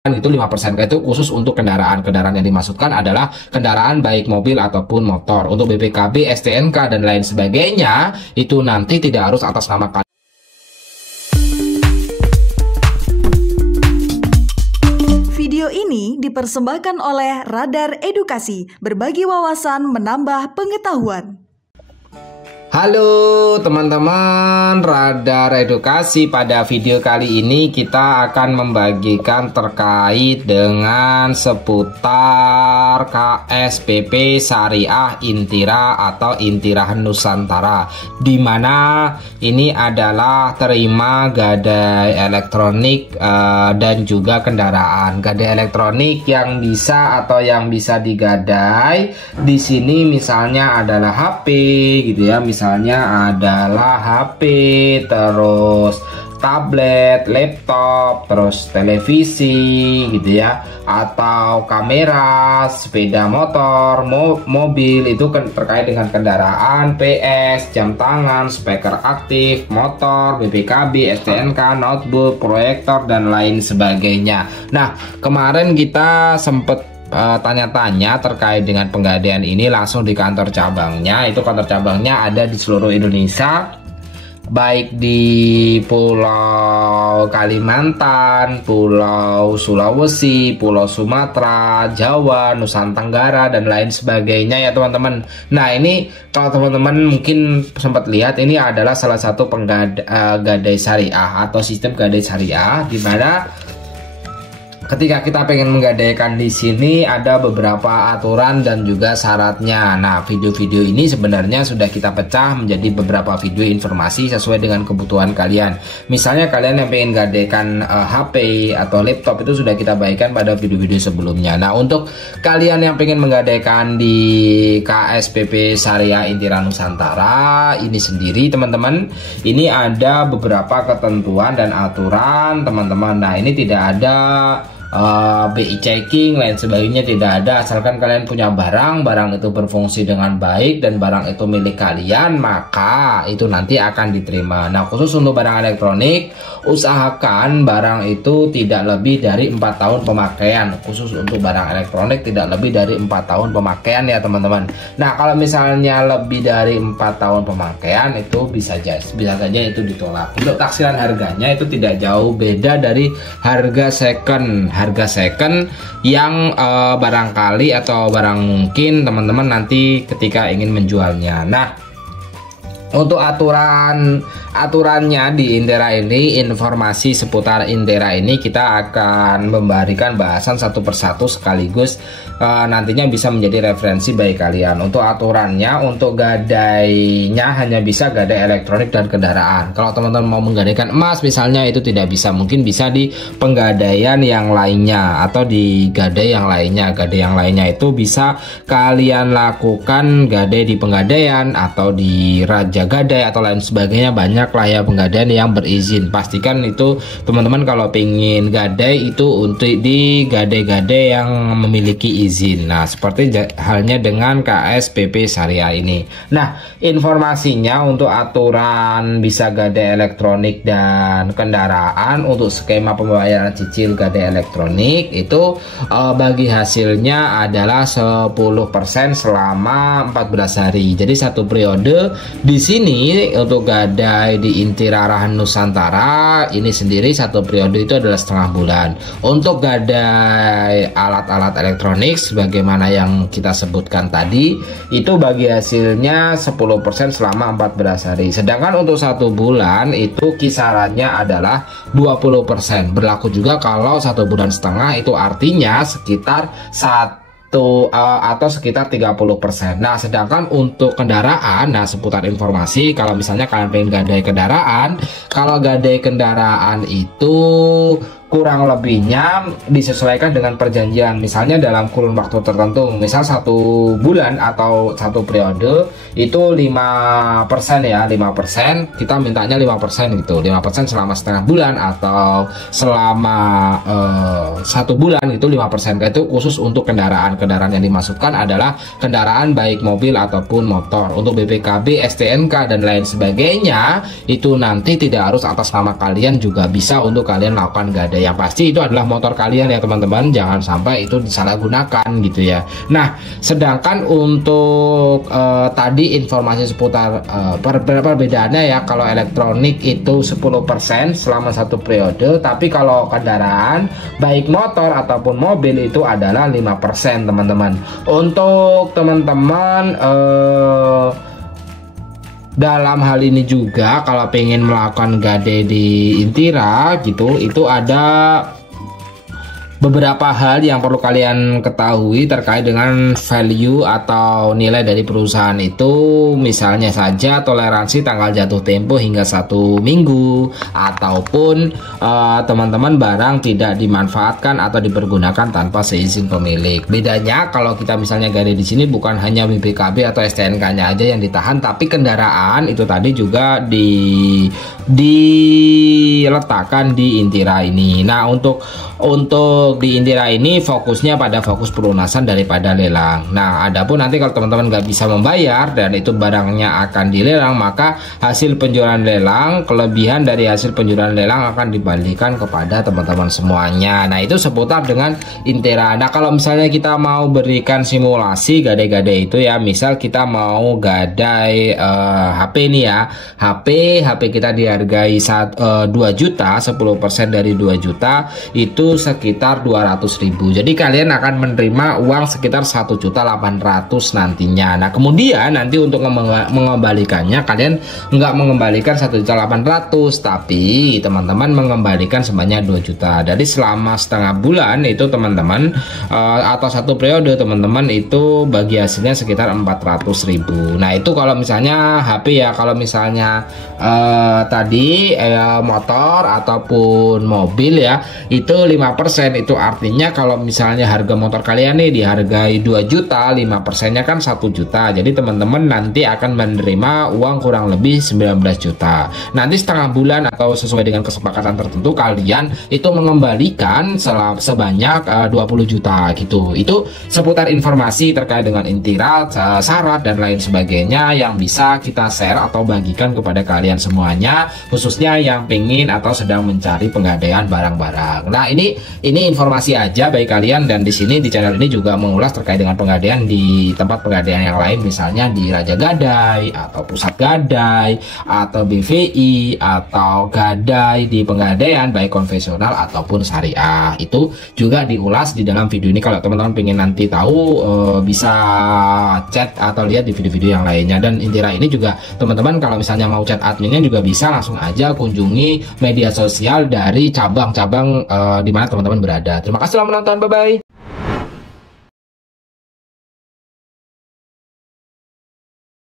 itu 5%. Itu khusus untuk kendaraan. Kendaraan yang dimaksudkan adalah kendaraan baik mobil ataupun motor. Untuk BPKB, STNK dan lain sebagainya itu nanti tidak harus atas nama kalian. Video ini dipersembahkan oleh Radar Edukasi, berbagi wawasan menambah pengetahuan. Halo teman-teman Radar Edukasi, pada video kali ini kita akan membagikan terkait dengan seputar KSPP Syariah Intira atau Intira Nusantara, dimana ini adalah terima gadai elektronik dan juga kendaraan. Gadai elektronik yang bisa atau yang bisa digadai di sini misalnya adalah HP gitu ya, misalnya adalah HP, terus tablet, laptop, terus televisi gitu ya, atau kamera, sepeda motor, mobil, itu terkait dengan kendaraan, PS, jam tangan, speaker aktif, motor, BPKB, STNK, notebook, proyektor dan lain sebagainya. Nah, kemarin kita sempat tanya-tanya terkait dengan penggadaian ini langsung di kantor cabangnya. Itu kantor cabangnya ada di seluruh Indonesia, baik di Pulau Kalimantan, Pulau Sulawesi, Pulau Sumatera, Jawa, Nusantara Tenggara dan lain sebagainya ya teman-teman. Nah, ini kalau teman-teman mungkin sempat lihat, ini adalah salah satu gadai syariah atau sistem gadai syariah, di mana ketika kita pengen menggadaikan di sini ada beberapa aturan dan juga syaratnya. Nah, video-video ini sebenarnya sudah kita pecah menjadi beberapa video informasi sesuai dengan kebutuhan kalian. Misalnya kalian yang pengen gadaikan HP atau laptop, itu sudah kita bagikan pada video-video sebelumnya. Nah, untuk kalian yang pengen menggadaikan di KSPP Syariah Intira Nusantara ini sendiri teman-teman, ini ada beberapa ketentuan dan aturan teman-teman. Nah, ini tidak ada BI checking lain sebagainya, tidak ada. Asalkan kalian punya barang itu berfungsi dengan baik dan barang itu milik kalian, maka itu nanti akan diterima. Nah, khusus untuk barang elektronik, usahakan barang itu tidak lebih dari 4 tahun pemakaian. Khusus untuk barang elektronik tidak lebih dari 4 tahun pemakaian ya teman-teman. Nah, kalau misalnya lebih dari 4 tahun pemakaian itu bisa saja itu ditolak. Untuk taksiran harganya itu tidak jauh beda dari harga second yang barangkali atau barang mungkin teman-teman nanti ketika ingin menjualnya. Nah, untuk aturannya di Intera ini, informasi seputar Intera ini kita akan memberikan bahasan satu persatu sekaligus, nantinya bisa menjadi referensi bagi kalian. Untuk aturannya, untuk gadainya hanya bisa gadai elektronik dan kendaraan. Kalau teman-teman mau menggadaikan emas misalnya, itu tidak bisa, mungkin bisa di penggadaian yang lainnya atau di gadai yang lainnya. Gadai yang lainnya itu bisa kalian lakukan gadai di Penggadaian atau di Raja Gadai atau lain sebagainya. Banyak lah ya penggadaian yang berizin. Pastikan itu teman-teman kalau pengen gadai itu untuk di gadai-gadai yang memiliki izin. Nah, seperti halnya dengan KSPP Syariah ini. Nah, informasinya untuk aturan bisa gadai elektronik dan kendaraan, untuk skema pembayaran cicil gadai elektronik itu bagi hasilnya adalah 10% selama 14 hari. Jadi satu periode. Di sini untuk gadai di Intira Nusantara ini sendiri satu periode itu adalah setengah bulan. Untuk gadai alat-alat elektronik sebagaimana yang kita sebutkan tadi, itu bagi hasilnya 10% selama 14 hari. Sedangkan untuk satu bulan itu kisarannya adalah 20%. Berlaku juga kalau 1 bulan setengah, itu artinya sekitar atau sekitar 30%. Nah, sedangkan untuk kendaraan, nah seputar informasi, kalau misalnya kalian pengen gadai kendaraan, kalau gadai kendaraan itu kurang lebihnya disesuaikan dengan perjanjian. Misalnya dalam kurun waktu tertentu, misal 1 bulan atau 1 periode itu 5% ya, 5%, kita mintanya 5% gitu, 5% selama setengah bulan atau selama 1 bulan itu 5%. Itu khusus untuk kendaraan. Kendaraan yang dimaksudkan adalah kendaraan baik mobil ataupun motor. Untuk BPKB, STNK dan lain sebagainya itu nanti tidak harus atas nama kalian, juga bisa untuk kalian lakukan gadai Yang pasti itu adalah motor kalian ya teman-teman, jangan sampai itu disalahgunakan gitu ya. Nah, sedangkan untuk tadi informasi seputar perbedaannya ya, kalau elektronik itu 10% selama satu periode, tapi kalau kendaraan baik motor ataupun mobil itu adalah 5% teman-teman. Untuk teman-teman dalam hal ini juga kalau pengen melakukan gade di Intira gitu, itu ada beberapa hal yang perlu kalian ketahui terkait dengan value atau nilai dari perusahaan itu. Misalnya saja toleransi tanggal jatuh tempo hingga 1 minggu, ataupun teman-teman barang tidak dimanfaatkan atau dipergunakan tanpa seizin pemilik. Bedanya kalau kita misalnya gade di sini bukan hanya BPKB atau STNK-nya aja yang ditahan, tapi kendaraan itu tadi juga diletakkan di Intira ini. Nah, untuk di Intira ini fokusnya pada fokus pelunasan daripada lelang. Nah, adapun nanti kalau teman-teman nggak bisa membayar dan itu barangnya akan dilelang, maka hasil penjualan lelang, kelebihan dari hasil penjualan lelang akan dibalikan kepada teman-teman semuanya. Nah, itu seputar dengan Intira. Nah, kalau misalnya kita mau berikan simulasi gade-gade itu ya, misal kita mau gadai HP nih ya, HP kita dihargai 2 juta, 10% dari 2 juta itu sekitar 200.000. Jadi kalian akan menerima uang sekitar 1.800.000 nantinya. Nah, kemudian nanti untuk mengembalikannya kalian nggak mengembalikan 1.800.000, tapi teman-teman mengembalikan sebanyak 2 juta. Jadi selama setengah bulan itu teman-teman atau satu periode teman-teman itu bagi hasilnya sekitar 400.000. Nah, itu kalau misalnya HP ya. Kalau misalnya tadi motor ataupun mobil ya, itu 5%. Itu artinya kalau misalnya harga motor kalian nih dihargai 2 juta, 5%-nya kan 1 juta. Jadi teman-teman nanti akan menerima uang kurang lebih 19 juta. Nanti setengah bulan atau sesuai dengan kesepakatan tertentu kalian itu mengembalikan sebanyak 20 juta gitu. Itu seputar informasi terkait dengan Intira, syarat dan lain sebagainya yang bisa kita share atau bagikan kepada kalian semuanya, khususnya yang pengen atau sedang mencari penggadaian barang-barang. Nah, ini informasi aja bagi kalian, dan di sini di channel ini juga mengulas terkait dengan penggadaian di tempat penggadaian yang lain, misalnya di Raja Gadai atau Pusat Gadai atau BVI atau Gadai di penggadaian baik konvensional ataupun syariah. Itu juga diulas di dalam video ini. Kalau teman-teman pengen nanti tahu bisa chat atau lihat di video-video yang lainnya. Dan Intira ini juga teman-teman kalau misalnya mau chat adminnya juga bisa langsung aja kunjungi media sosial dari cabang-cabang di mana teman-teman berada. Terima kasih telah menonton, bye bye.